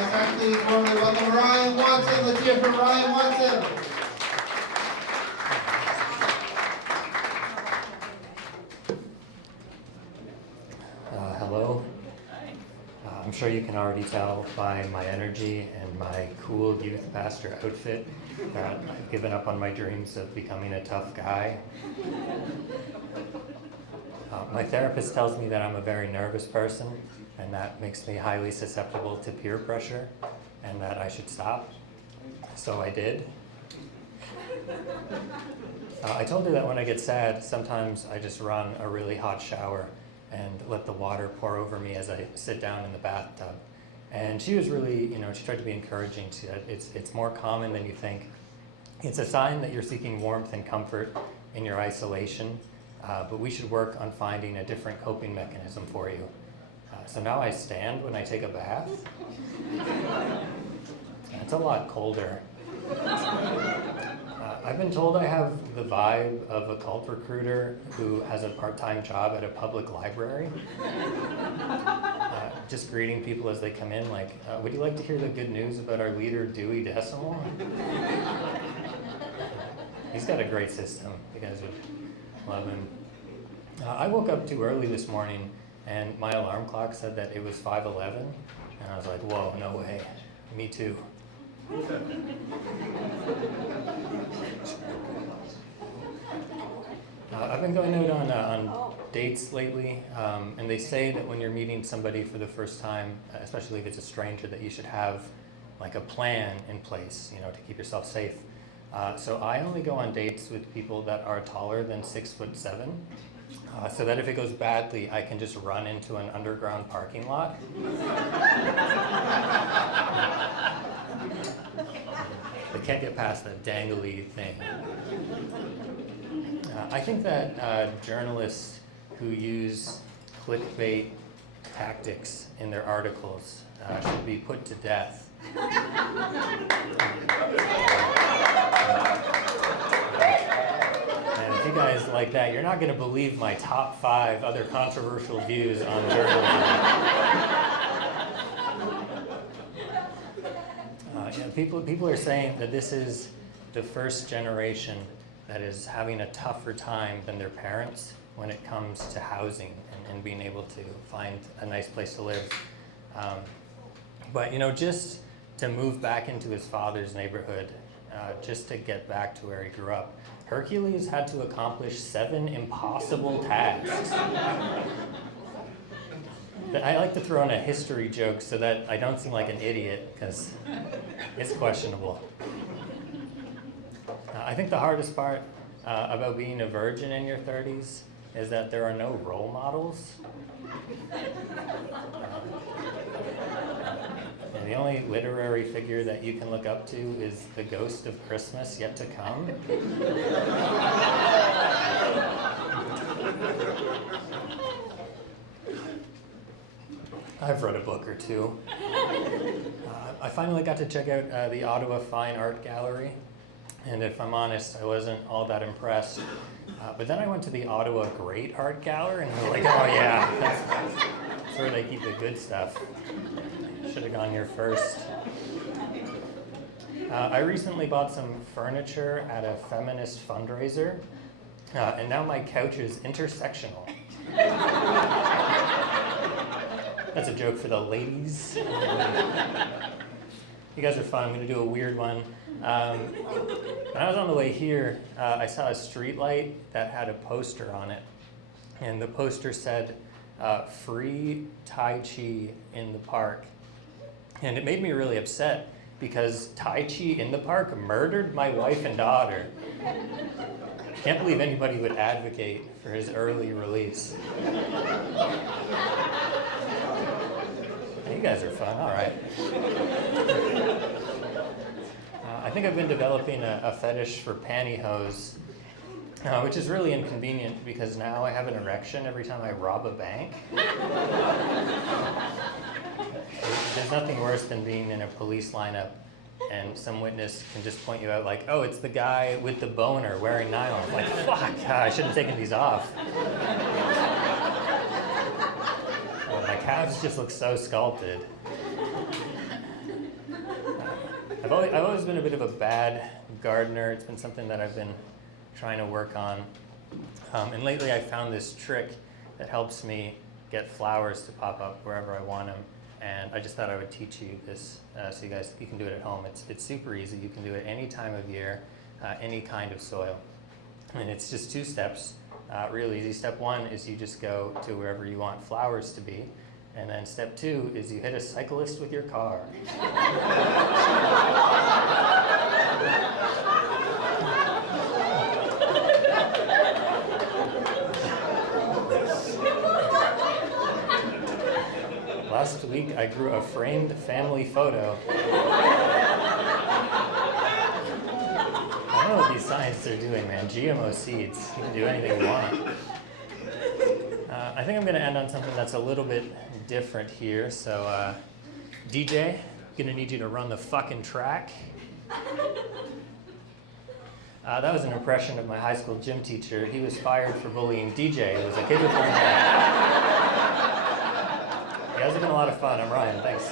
guys. Actually, formally welcome Ryan Watson. Let's hear from Ryan Watson. Hello. I'm sure you can already tell by my energy and my cool youth pastor outfit that I've given up on my dreams of becoming a tough guy. My therapist tells me that I'm a very nervous person, and that makes me highly susceptible to peer pressure, and that I should stop. So I did. I told her that when I get sad, sometimes I just run a really hot shower and let the water pour over me as I sit down in the bathtub. And she was really, she tried to be encouraging. She said, it's more common than you think. It's a sign that you're seeking warmth and comfort in your isolation, but we should work on finding a different coping mechanism for you. So now I stand when I take a bath. It's a lot colder. I've been told I have the vibe of a cult recruiter who has a part-time job at a public library. Just greeting people as they come in, like, would you like to hear the good news about our leader, Dewey Decimal? He's got a great system. You guys would love him. I woke up too early this morning, and my alarm clock said that it was 5:11, and I was like, whoa, no way. Me too. I've been going out on dates lately, and they say that when you're meeting somebody for the first time, especially if it's a stranger, that you should have like a plan in place, to keep yourself safe. So I only go on dates with people that are taller than 6'7", so that if it goes badly, I can just run into an underground parking lot. They can't get past that dangly thing. I think that journalists who use clickbait tactics in their articles should be put to death. And if you guys like that, you're not going to believe my top 5 other controversial views on journalism. People are saying that this is the first generation that is having a tougher time than their parents when it comes to housing and being able to find a nice place to live. But just to move back into his father's neighborhood, just to get back to where he grew up, Hercules had to accomplish 7 impossible tasks. I like to throw in a history joke so that I don't seem like an idiot, because it's questionable. I think the hardest part about being a virgin in your 30s is that there are no role models. And the only literary figure that you can look up to is the ghost of Christmas yet to come. I've read a book or two. I finally got to check out the Ottawa Fine Art Gallery, and if I'm honest, I wasn't all that impressed. But then I went to the Ottawa Great Art Gallery, and I was like, oh yeah, that's where they keep the good stuff. Should have gone here first. I recently bought some furniture at a feminist fundraiser, and now my couch is intersectional. That's a joke for the ladies. You guys are fun. I'm going to do a weird one. When I was on the way here, I saw a street light that had a poster on it. And the poster said, free Tai Chi in the park. And it made me really upset because Tai Chi in the park murdered my wife and daughter. Can't believe anybody would advocate for his early release. You guys are fun, all right. I think I've been developing a fetish for pantyhose, which is really inconvenient because now I have an erection every time I rob a bank. There's nothing worse than being in a police lineup and some witness can just point you out like, oh, it's the guy with the boner wearing nylon. Like, fuck, I should have taken these off. My calves just look so sculpted. I've always been a bit of a bad gardener. It's been something that I've been trying to work on. And lately I found this trick that helps me get flowers to pop up wherever I want them. And I just thought I would teach you this so you can do it at home. It's super easy. You can do it any time of year, any kind of soil. And it's just 2 steps, real easy. Step 1 is you just go to wherever you want flowers to be. And then step 2 is you hit a cyclist with your car. Last week I grew a framed family photo. I don't know what these scientists are doing, man. GMO seeds. You can do anything you want. I think I'm going to end on something that's a little bit different here. So, DJ, I'm going to need you to run the fucking track. That was an impression of my high school gym teacher. He was fired for bullying DJ. It was a kid with one hand. Yeah, it's been a lot of fun. I'm Ryan. Thanks.